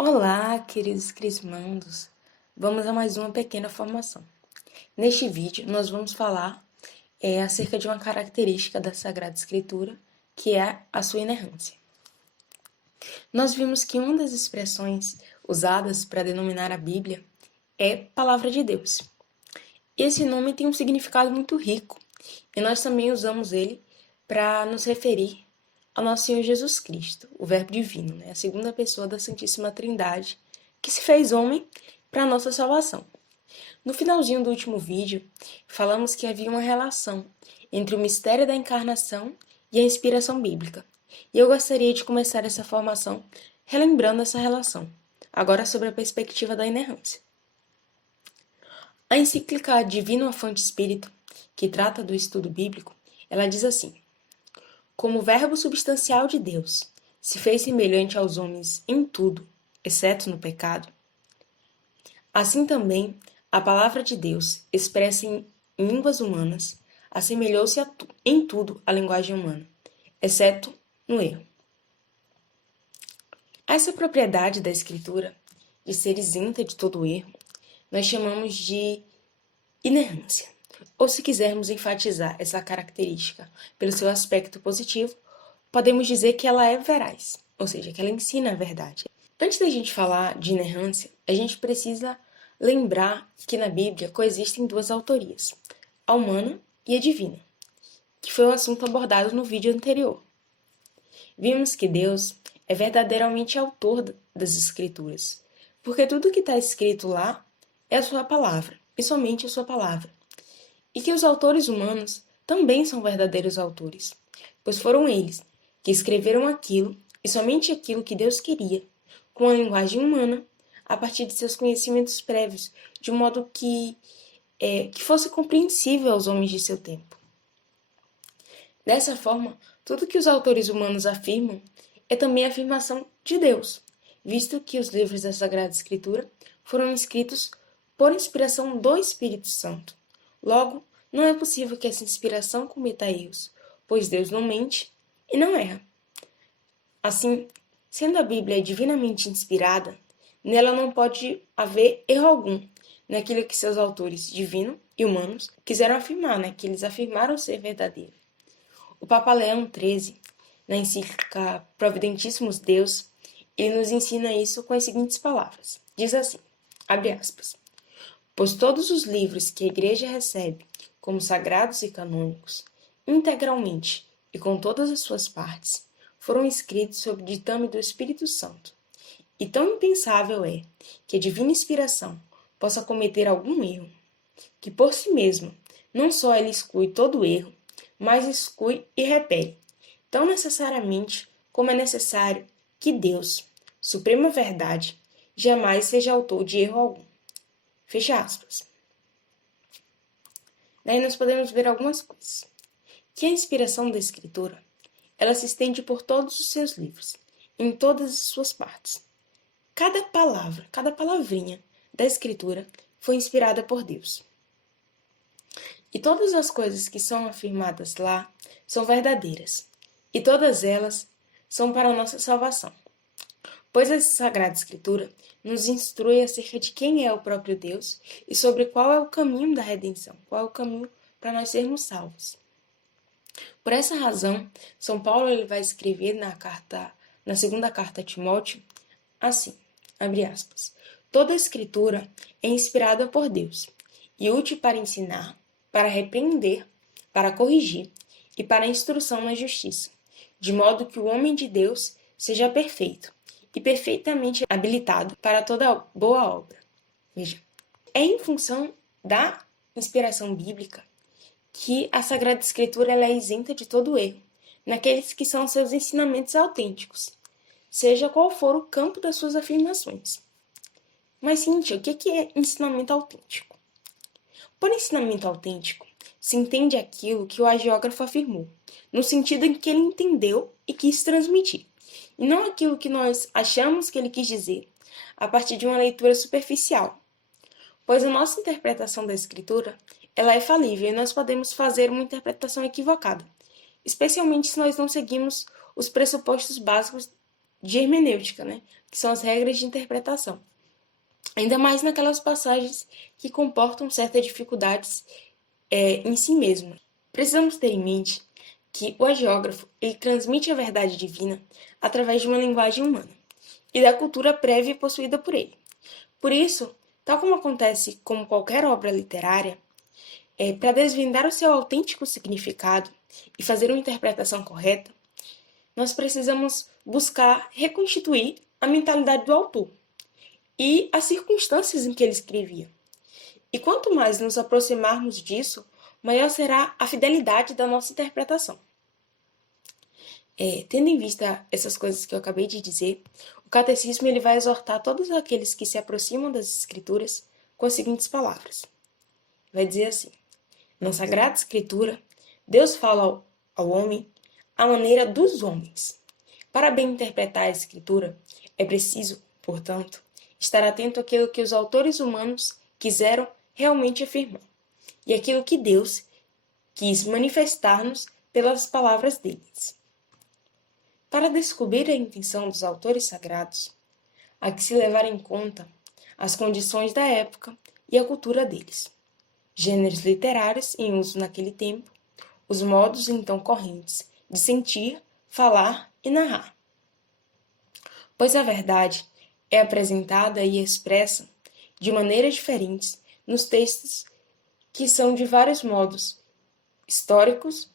Olá, queridos crismandos! Vamos a mais uma pequena formação. Neste vídeo, nós vamos falar acerca de uma característica da Sagrada Escritura, que é a sua inerrância. Nós vimos que uma das expressões usadas para denominar a Bíblia é Palavra de Deus. Esse nome tem um significado muito rico, e nós também usamos ele para nos referir ao nosso Senhor Jesus Cristo, o Verbo Divino, a segunda pessoa da Santíssima Trindade, que se fez homem para a nossa salvação. No finalzinho do último vídeo, falamos que havia uma relação entre o mistério da encarnação e a inspiração bíblica. E eu gostaria de começar essa formação relembrando essa relação, agora sobre a perspectiva da inerrância. A encíclica Divino Afante Spiritum, que trata do estudo bíblico, ela diz assim: como o verbo substancial de Deus se fez semelhante aos homens em tudo, exceto no pecado, assim também a palavra de Deus, expressa em línguas humanas, assemelhou-se em tudo à linguagem humana, exceto no erro. Essa propriedade da Escritura, de ser isenta de todo erro, nós chamamos de inerrância. Ou, se quisermos enfatizar essa característica pelo seu aspecto positivo, podemos dizer que ela é veraz, ou seja, que ela ensina a verdade. Antes da gente falar de inerrância, a gente precisa lembrar que na Bíblia coexistem duas autorias, a humana e a divina, que foi o assunto abordado no vídeo anterior. Vimos que Deus é verdadeiramente autor das Escrituras, porque tudo que está escrito lá é a sua palavra, e somente a sua palavra. E que os autores humanos também são verdadeiros autores, pois foram eles que escreveram aquilo e somente aquilo que Deus queria, com a linguagem humana, a partir de seus conhecimentos prévios, de um modo que fosse compreensível aos homens de seu tempo. Dessa forma, tudo que os autores humanos afirmam é também a afirmação de Deus, visto que os livros da Sagrada Escritura foram escritos por inspiração do Espírito Santo. Logo, não é possível que essa inspiração cometa erros, pois Deus não mente e não erra. Assim, sendo a Bíblia divinamente inspirada, nela não pode haver erro algum naquilo que seus autores, divinos e humanos, quiseram afirmar, que eles afirmaram ser verdadeiro. O Papa Leão XIII, na encíclica Providentissimus Deus, ele nos ensina isso com as seguintes palavras. Diz assim, abre aspas, pois todos os livros que a Igreja recebe como sagrados e canônicos, integralmente e com todas as suas partes, foram escritos sob ditame do Espírito Santo. E tão impensável é que a divina inspiração possa cometer algum erro, que por si mesma não só ela exclui todo erro, mas exclui e repele, tão necessariamente como é necessário que Deus, suprema verdade, jamais seja autor de erro algum. Fecha aspas. Daí nós podemos ver algumas coisas. Que a inspiração da Escritura, ela se estende por todos os seus livros, em todas as suas partes. Cada palavra, cada palavrinha da Escritura foi inspirada por Deus. E todas as coisas que são afirmadas lá são verdadeiras, e todas elas são para a nossa salvação. Pois a Sagrada Escritura nos instrui acerca de quem é o próprio Deus e sobre qual é o caminho da redenção, qual é o caminho para nós sermos salvos. Por essa razão, São Paulo ele vai escrever na segunda carta a Timóteo, assim, abre aspas, toda a Escritura é inspirada por Deus e útil para ensinar, para repreender, para corrigir e para a instrução na justiça, de modo que o homem de Deus seja perfeito e perfeitamente habilitado para toda boa obra. Veja, é em função da inspiração bíblica que a Sagrada Escritura ela é isenta de todo erro, naqueles que são seus ensinamentos autênticos, seja qual for o campo das suas afirmações. Mas, Cíntia, o que é ensinamento autêntico? Por ensinamento autêntico, se entende aquilo que o agiógrafo afirmou, no sentido em que ele entendeu e quis transmitir, e não aquilo que nós achamos que ele quis dizer, a partir de uma leitura superficial. Pois a nossa interpretação da Escritura ela é falível e nós podemos fazer uma interpretação equivocada, especialmente se nós não seguimos os pressupostos básicos de hermenêutica, né? Que são as regras de interpretação. Ainda mais naquelas passagens que comportam certas dificuldades em si mesmo. Precisamos ter em mente que o agiógrafo ele transmite a verdade divina através de uma linguagem humana e da cultura prévia possuída por ele. Por isso, tal como acontece com qualquer obra literária, para desvendar o seu autêntico significado e fazer uma interpretação correta, nós precisamos buscar reconstituir a mentalidade do autor e as circunstâncias em que ele escrevia. E quanto mais nos aproximarmos disso, maior será a fidelidade da nossa interpretação. Tendo em vista essas coisas que eu acabei de dizer, o catecismo ele vai exortar todos aqueles que se aproximam das escrituras com as seguintes palavras. Vai dizer assim: na Sagrada Escritura, Deus fala ao homem à maneira dos homens. Para bem interpretar a Escritura, é preciso, portanto, estar atento àquilo que os autores humanos quiseram realmente afirmar e aquilo que Deus quis manifestar-nos pelas palavras deles. Para descobrir a intenção dos autores sagrados, há que se levar em conta as condições da época e a cultura deles, gêneros literários em uso naquele tempo, os modos então correntes de sentir, falar e narrar. Pois a verdade é apresentada e expressa de maneiras diferentes nos textos que são de vários modos, históricos,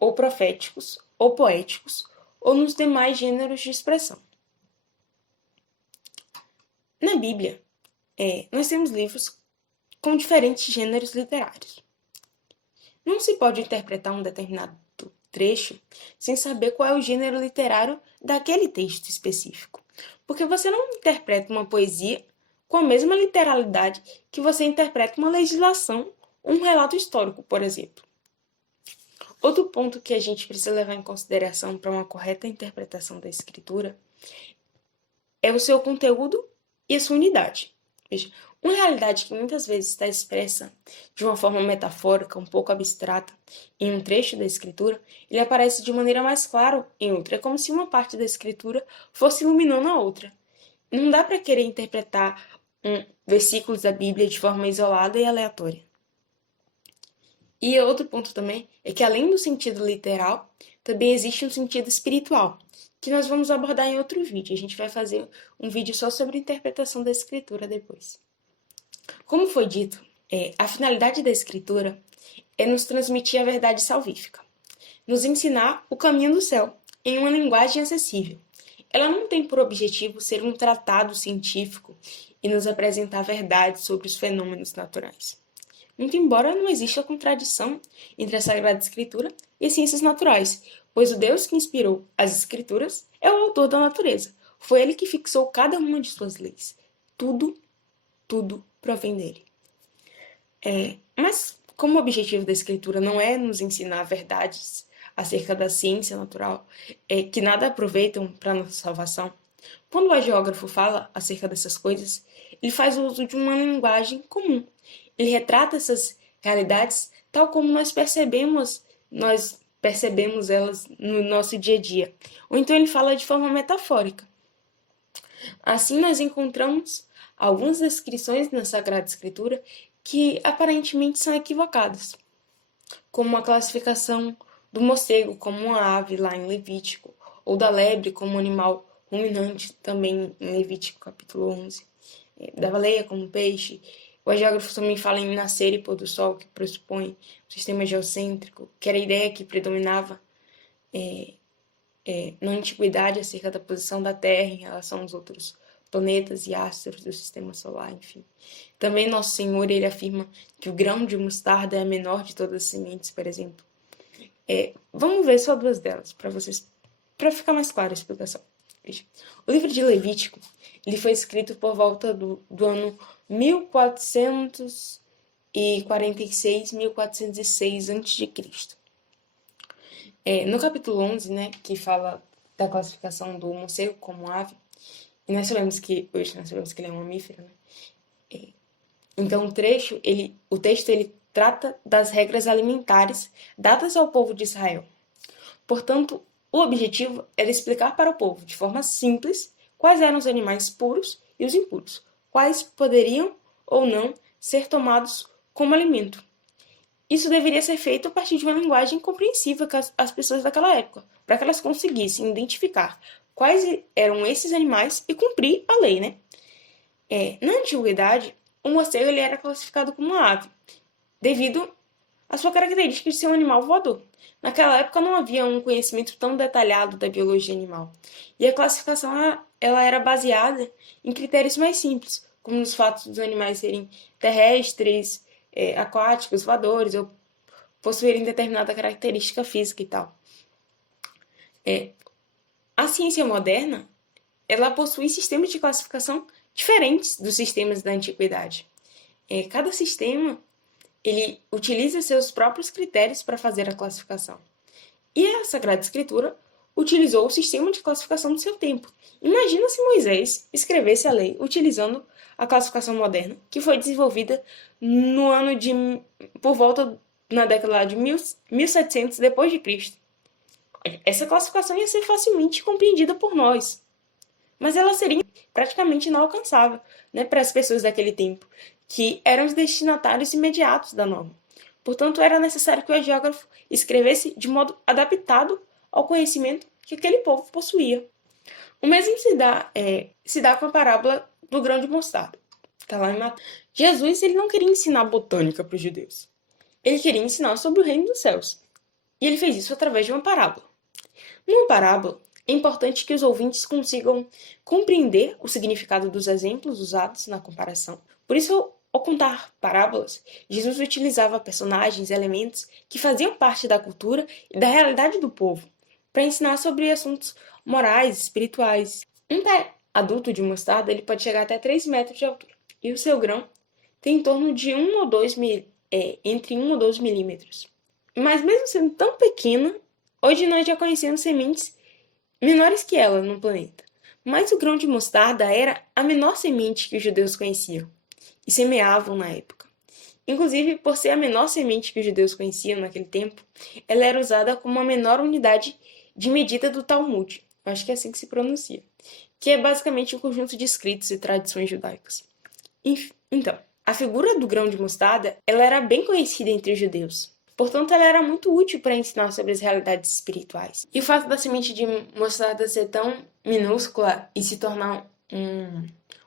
ou proféticos, ou poéticos, ou nos demais gêneros de expressão. Na Bíblia, nós temos livros com diferentes gêneros literários. Não se pode interpretar um determinado trecho sem saber qual é o gênero literário daquele texto específico, porque você não interpreta uma poesia com a mesma literalidade que você interpreta uma legislação ou um relato histórico, por exemplo. Outro ponto que a gente precisa levar em consideração para uma correta interpretação da escritura é o seu conteúdo e a sua unidade. Veja, uma realidade que muitas vezes está expressa de uma forma metafórica, um pouco abstrata, em um trecho da escritura, ele aparece de maneira mais clara em outra. É como se uma parte da escritura fosse iluminando a outra. Não dá para querer interpretar versículos da Bíblia de forma isolada e aleatória. E outro ponto também é que, além do sentido literal, também existe um sentido espiritual, que nós vamos abordar em outro vídeo. A gente vai fazer um vídeo só sobre a interpretação da escritura depois. Como foi dito, a finalidade da escritura é nos transmitir a verdade salvífica, nos ensinar o caminho do céu, em uma linguagem acessível. Ela não tem por objetivo ser um tratado científico e nos apresentar verdades sobre os fenômenos naturais. Muito embora não exista contradição entre a Sagrada Escritura e as ciências naturais, pois o Deus que inspirou as Escrituras é o autor da natureza. Foi ele que fixou cada uma de suas leis. Tudo provém dele. Mas, como o objetivo da Escritura não é nos ensinar verdades acerca da ciência natural, que nada aproveitam para a nossa salvação, quando o agiógrafo fala acerca dessas coisas, ele faz uso de uma linguagem comum. Ele retrata essas realidades tal como nós percebemos elas no nosso dia a dia. Ou então ele fala de forma metafórica. Assim nós encontramos algumas descrições na Sagrada Escritura que aparentemente são equivocadas, como a classificação do morcego como uma ave lá em Levítico, ou da lebre como um animal ruminante também em Levítico capítulo 11, da baleia como peixe. O agiógrafo também fala em nascer e pôr do sol, que pressupõe um sistema geocêntrico, que era a ideia que predominava na antiguidade acerca da posição da Terra em relação aos outros planetas e astros do sistema solar, enfim. Também Nosso Senhor, ele afirma que o grão de mostarda é a menor de todas as sementes, por exemplo. Vamos ver só duas delas, para ficar mais clara a explicação. Veja. O livro de Levítico, ele foi escrito por volta do ano 1446, 1406 a.C. No capítulo 11, né, que fala da classificação do morcego como ave, e hoje nós sabemos que ele é um mamífero, né? Então o texto ele trata das regras alimentares dadas ao povo de Israel. Portanto, O objetivo era explicar para o povo, de forma simples, quais eram os animais puros e os impuros, quais poderiam ou não ser tomados como alimento. Isso deveria ser feito a partir de uma linguagem compreensível para as pessoas daquela época, para que elas conseguissem identificar quais eram esses animais e cumprir a lei, né? Na antiguidade, o morcego ele era classificado como uma ave, devido à sua característica de ser um animal voador. Naquela época não havia um conhecimento tão detalhado da biologia animal, e a classificação ela era baseada em critérios mais simples, como nos fatos dos animais serem terrestres, aquáticos, voadores, ou possuírem determinada característica física e tal. A ciência moderna, ela possui sistemas de classificação diferentes dos sistemas da antiguidade. Cada sistema ele utiliza seus próprios critérios para fazer a classificação. E a Sagrada Escritura utilizou o sistema de classificação do seu tempo. Imagina se Moisés escrevesse a lei utilizando a classificação moderna, que foi desenvolvida no ano de por volta na década de 1700 depois de Cristo. Essa classificação ia ser facilmente compreendida por nós, mas ela seria praticamente inalcançável, né, para as pessoas daquele tempo, que eram os destinatários imediatos da norma. Portanto, era necessário que o geógrafo escrevesse de modo adaptado ao conhecimento que aquele povo possuía. O mesmo se dá com a parábola do grão de mostarda. Está lá em Mateus. Jesus ele não queria ensinar botânica para os judeus. Ele queria ensinar sobre o reino dos céus. E ele fez isso através de uma parábola. Numa parábola, é importante que os ouvintes consigam compreender o significado dos exemplos usados na comparação. Por isso, ao contar parábolas, Jesus utilizava personagens e elementos que faziam parte da cultura e da realidade do povo, para ensinar sobre assuntos morais, espirituais. Um pé adulto de mostarda ele pode chegar até 3 metros de altura, e o seu grão tem em torno de entre 1 ou 2 milímetros. Mas mesmo sendo tão pequena, hoje nós já conhecemos sementes menores que ela no planeta. Mas o grão de mostarda era a menor semente que os judeus conheciam e semeavam na época. Inclusive, por ser a menor semente que os judeus conheciam naquele tempo, ela era usada como a menor unidade de medida do Talmud, acho que é assim que se pronuncia, que é basicamente um conjunto de escritos e tradições judaicas. Então, a figura do grão de mostarda ela era bem conhecida entre os judeus. Portanto, ela era muito útil para ensinar sobre as realidades espirituais. E o fato da semente de mostarda ser tão minúscula e se tornar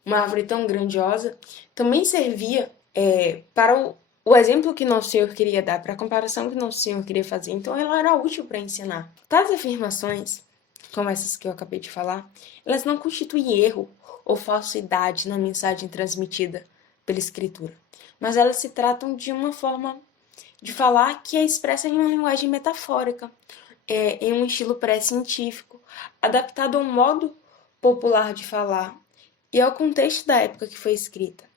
uma árvore tão grandiosa também servia para o exemplo que Nosso Senhor queria dar, para a comparação que Nosso Senhor queria fazer. Então, ela era útil para ensinar. Tais afirmações, como essas que eu acabei de falar, elas não constituem erro ou falsidade na mensagem transmitida pela Escritura, mas elas se tratam de uma forma de falar que é expressa em uma linguagem metafórica, em um estilo pré-científico, adaptado ao modo popular de falar e ao contexto da época que foi escrita.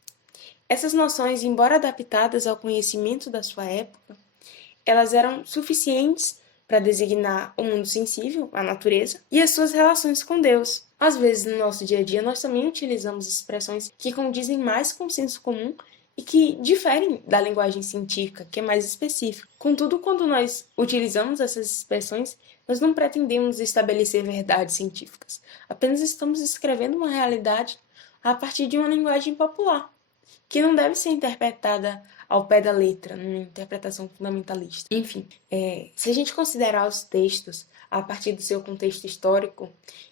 Essas noções, embora adaptadas ao conhecimento da sua época, elas eram suficientes para designar o mundo sensível, a natureza, e as suas relações com Deus. Às vezes, no nosso dia a dia, nós também utilizamos expressões que condizem mais com o senso comum e que diferem da linguagem científica, que é mais específica. Contudo, quando nós utilizamos essas expressões, nós não pretendemos estabelecer verdades científicas. Apenas estamos descrevendo uma realidade a partir de uma linguagem popular, que não deve ser interpretada ao pé da letra, numa interpretação fundamentalista. Enfim, se a gente considerar os textos a partir do seu contexto histórico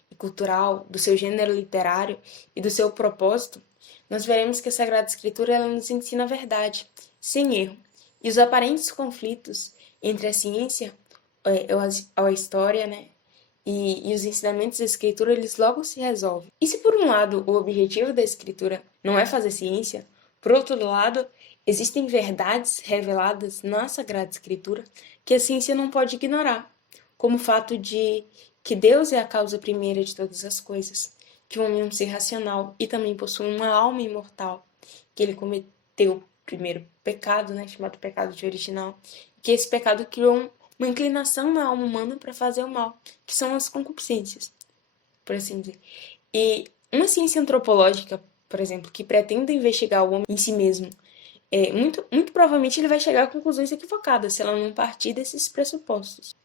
e cultural, do seu gênero literário e do seu propósito, nós veremos que a Sagrada Escritura ela nos ensina a verdade, sem erro, e os aparentes conflitos entre a ciência, a história, né, e os ensinamentos da Escritura, eles logo se resolvem. E se por um lado o objetivo da Escritura não é fazer ciência, por outro lado, existem verdades reveladas na Sagrada Escritura que a ciência não pode ignorar, como o fato de que Deus é a causa primeira de todas as coisas, que o homem é um ser racional e também possui uma alma imortal, que ele cometeu o primeiro pecado, né, chamado pecado de original, que esse pecado criou uma inclinação na alma humana para fazer o mal, que são as concupiscências, por assim dizer. E uma ciência antropológica, por exemplo, que pretenda investigar o homem em si mesmo, muito provavelmente ele vai chegar a conclusões equivocadas se ela não partir desses pressupostos.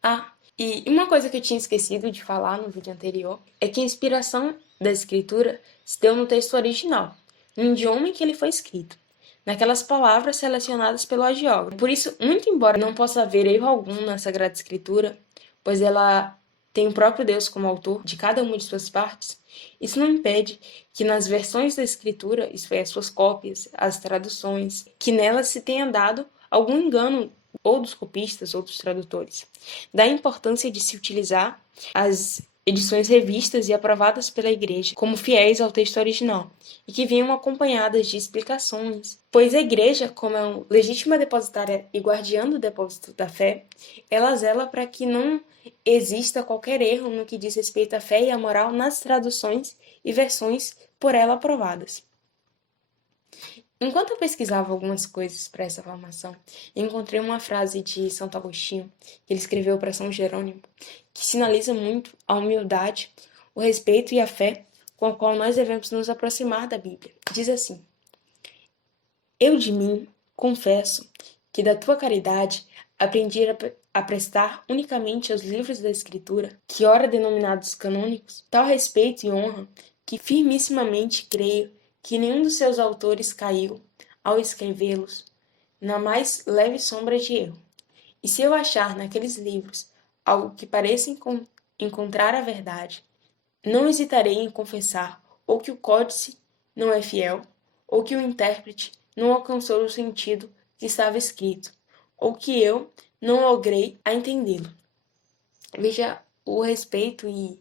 E uma coisa que eu tinha esquecido de falar no vídeo anterior é que a inspiração da escritura se deu no texto original, no idioma em que ele foi escrito, naquelas palavras selecionadas pelo agiógrafo. Por isso, muito embora não possa haver erro algum na Sagrada Escritura, pois ela tem o próprio Deus como autor de cada uma de suas partes, isso não impede que nas versões da Escritura, isso é, as suas cópias, as traduções, que nelas se tenha dado algum engano ou dos copistas ou dos tradutores. Da importância de se utilizar as edições revistas e aprovadas pela Igreja como fiéis ao texto original e que venham acompanhadas de explicações, pois a Igreja, como é uma legítima depositária e guardiã do depósito da fé, ela zela para que não exista qualquer erro no que diz respeito à fé e à moral nas traduções e versões por ela aprovadas. Enquanto eu pesquisava algumas coisas para essa formação, encontrei uma frase de Santo Agostinho, que ele escreveu para São Jerônimo, que sinaliza muito a humildade, o respeito e a fé com a qual nós devemos nos aproximar da Bíblia. Diz assim: Eu de mim confesso que da tua caridade aprendi a prestar unicamente aos livros da Escritura, que ora denominados canônicos, tal respeito e honra que firmissimamente creio que nenhum dos seus autores caiu, ao escrevê-los, na mais leve sombra de erro. E se eu achar naqueles livros algo que pareça encontrar a verdade, não hesitarei em confessar ou que o códice não é fiel, ou que o intérprete não alcançou o sentido que estava escrito, ou que eu não logrei a entendê-lo. Veja o respeito e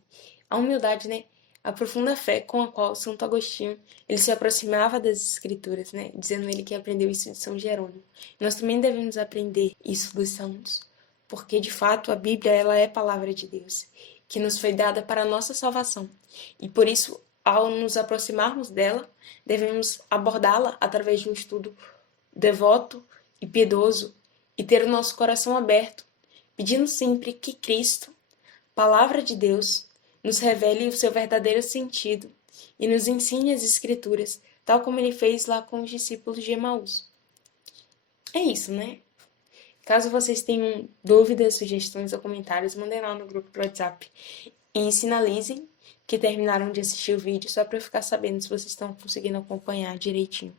a humildade, né? A profunda fé com a qual Santo Agostinho ele se aproximava das Escrituras, né? Dizendo ele que aprendeu isso de São Jerônimo. Nós também devemos aprender isso dos santos, porque de fato a Bíblia ela é a palavra de Deus, que nos foi dada para a nossa salvação. E por isso, ao nos aproximarmos dela, devemos abordá-la através de um estudo devoto e piedoso e ter o nosso coração aberto, pedindo sempre que Cristo, Palavra de Deus, nos revele o seu verdadeiro sentido e nos ensine as Escrituras, tal como ele fez lá com os discípulos de Emaús. É isso, né? Caso vocês tenham dúvidas, sugestões ou comentários, mandem lá no grupo do WhatsApp e sinalizem que terminaram de assistir o vídeo, só para eu ficar sabendo se vocês estão conseguindo acompanhar direitinho.